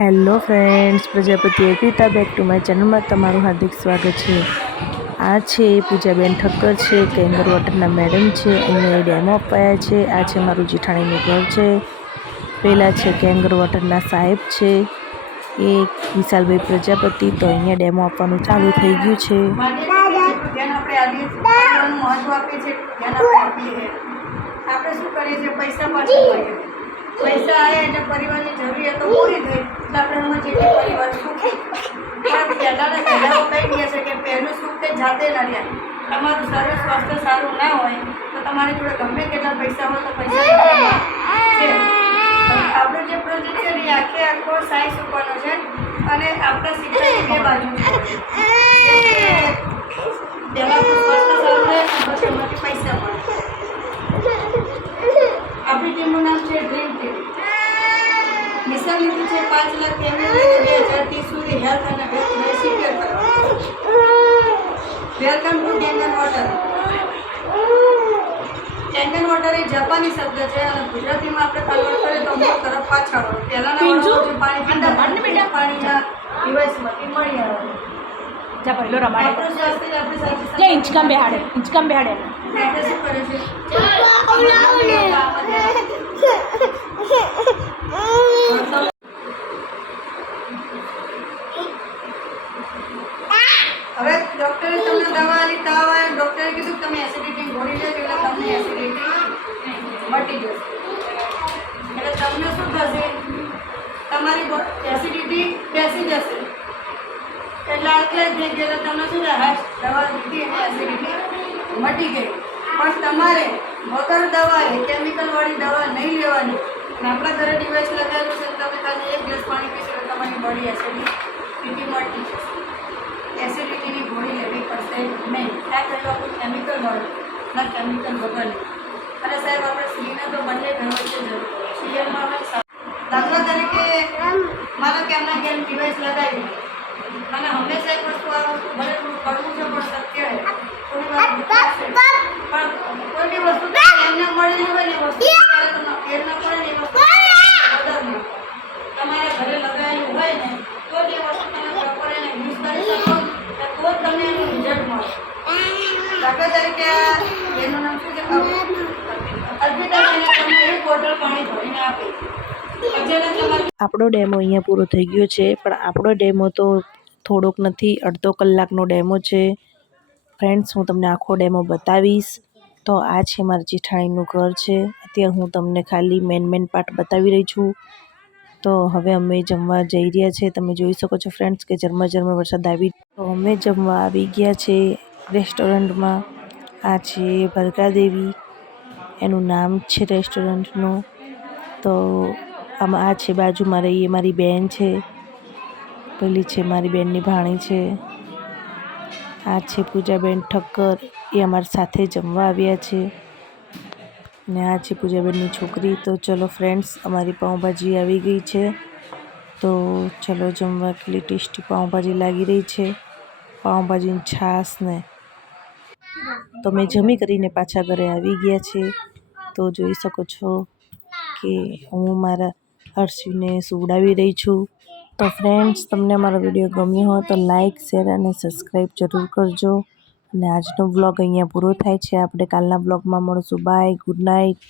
Hello friends, Prajapati Arpita back to my ચેનલમાં તમારું હાર્દિક સ્વાગત છે। આ છે પૂજાબેન ઠક્કર છે, કેંગર વોટરના મેડમ છે। અહીંયા ડેમો અપાયા છે। આ છે મારું જેઠાણીનું ઘર છે। પેલા છે કેંગર વોટરના સાહેબ છે, એ વિશાલભાઈ પ્રજાપતિ। તો અહીંયા ડેમો આપવાનું ચાલુ થઈ ગયું છે। આપણે શું કરીએ છીએ, પૈસા પાછળ મળીએ, પૈસા આવ્યા એટલે પરિવારની જરૂરિયાતો પૂરી થઈ એટલે આપણે સમજીએ કે પરિવાર સુખી। પણ પહેલાંના પહેલાં કહી દે છે કે પહેલું સુખ તે જાતે નડ્યા। તમારું શરીર સ્વાસ્થ્ય સારું ના હોય તો તમારી જોડે ગમે કેટલા પૈસા હોય તો પૈસા છે। આપણો જે પ્રોજેક્ટ છે એ આખો સાયન્સ ઉપરનો છે અને આપણા શિક્ષણની બે બાજુ છે। પહેલાં સ્વાસ્થ્ય સારું રહે પછી એમાંથી પૈસા મળે। આપણી ટીમનું નામ છે ડ્રીમ ટીમ। મિશન લીધું છે 5 લાખ પેમેન્ટ લઈને 2030 સુધી હેલ્થ અને વેલ્થ સિક્યોર કરવા। Welcome to Kangen water. Kangen water એ જાપાની શબ્દ છે અને ગુજરાતીમાં આપણે કન્વર્ટ કરીએ તો અમુક તરફ પાછળ હોય। પહેલાંના પાણી ઠંડા પાણીના ડિવાઇસમાંથી મળી આવે। જા પહેલો રમાડે આપણું સ્વાસ્થ્ય આપણી સાથે લે ઇંચકમ બેહાડે આપણે શું કરે છે? હવે ડૉક્ટરે તમને દવા આપી, તાવ આવ્યો, ડૉક્ટરે કીધું કે તમે એસિડિટીની ગોળી લેજો એટલે તમને એસિડિટી મટી જશે। એટલે તમને શું થશે, તમારી એસિડિટી બેસી જશે। એટલે આટલે જ થઈ ગયું, તમને શું થાય, દવા લીધી અને એસિડિટી મટી ગઈ। પણ તમારે વગર દવાએ કેમિકલવાળી દવા નહીં લેવાની। અને આપણા ઘરે ડિવાઇસ લગાવેલું છે, તમે ખાલી 1 ગ્લાસ પાણી પીશો તો તમારી બોડી એસિડિટી મટી જશે। એસિડિટીની ગોળી લેવી પડશે નહીં। આ કહ્યું આપણું કેમિકલવાળું ના કેમિકલ વગરની। અને સાહેબ આપણે સ્ત્રીને તો બંને ઘર વચ્ચે જરૂર પડે। સિરિયલમાં અમે દાખલા તરીકે માનો કે એમના ઘેર ડિવાઇસ લગાવી અને હંમેશા એક વસ્તુ આ ભલે કરવું છે પણ સત્ય છે, થોડી વાર દુખાશે પણ કોઈ બી વસ્તુ એમને મળેલી હોય ને એ વસ્તુ ફેર ના પડે ને એ વસ્તુ કદર ના તમારા ઘરે લગાવેલું હોય ને તો જ એ વસ્તુ તમે પ્રોપર એને યુઝ કરી શકો તો જ તમને એનું રિઝલ્ટ મળે। દાખલા તરીકે એનું નામ શું છે, અર્પિતા તમને 1 બોટલ પાણી ભરીને આપી પછી તમારે આપણો ડેમો અહીંયા પૂરો થઈ ગયો છે, પણ આપણો ડેમો તો થોડોક નથી, અડધો કલાકનો ડેમો છે। ફ્રેન્ડ્સ, હું તમને આખો ડેમો બતાવીશ। તો આ છે મારા જેઠાણીનું ઘર છે। અત્યારે હું તમને ખાલી મેન પાર્ટ બતાવી રહી છું। તો હવે અમે જમવા જઈ રહ્યા છે। તમે જોઈ શકો છો ફ્રેન્ડ્સ કે ઝરમર વરસાદ આવી, તો અમે જમવા આવી ગયા છે રેસ્ટોરન્ટમાં। આ છે ભરગાદેવી, એનું નામ છે રેસ્ટોરન્ટનું। તો આમાં આ છે બાજુમાં રહી એ મારી બેન છે, પેલી છે મારી બેનની ભાણી છે। આ છે પૂજાબેન ઠક્કર, એ અમારી સાથે જમવા આવ્યા છે। અને આ છે પૂજાબેનની છોકરી। તો ચલો ફ્રેન્ડ્સ, અમારી પાઉંભાજી આવી ગઈ છે। તો ચલો જમવા, કેટલી ટેસ્ટી પાઉંભાજી લાગી રહી છે, પાઉંભાજીની છાશ ને। તો મેં જમી કરીને પાછા ઘરે આવી ગયા છે। તો જોઈ શકો છો કે હું મારા હર્ષિને સુવડાવી રહી છું। તો ફ્રેન્ડ્સ, તમને અમારો વિડીયો ગમ્યો હોય તો લાઇક, શેર અને સબસ્ક્રાઈબ જરૂર કરજો। અને આજનો વ્લોગ અહીંયા પૂરો થાય છે। આપણે કાલના વ્લોગમાં મળશું। Bye, good night.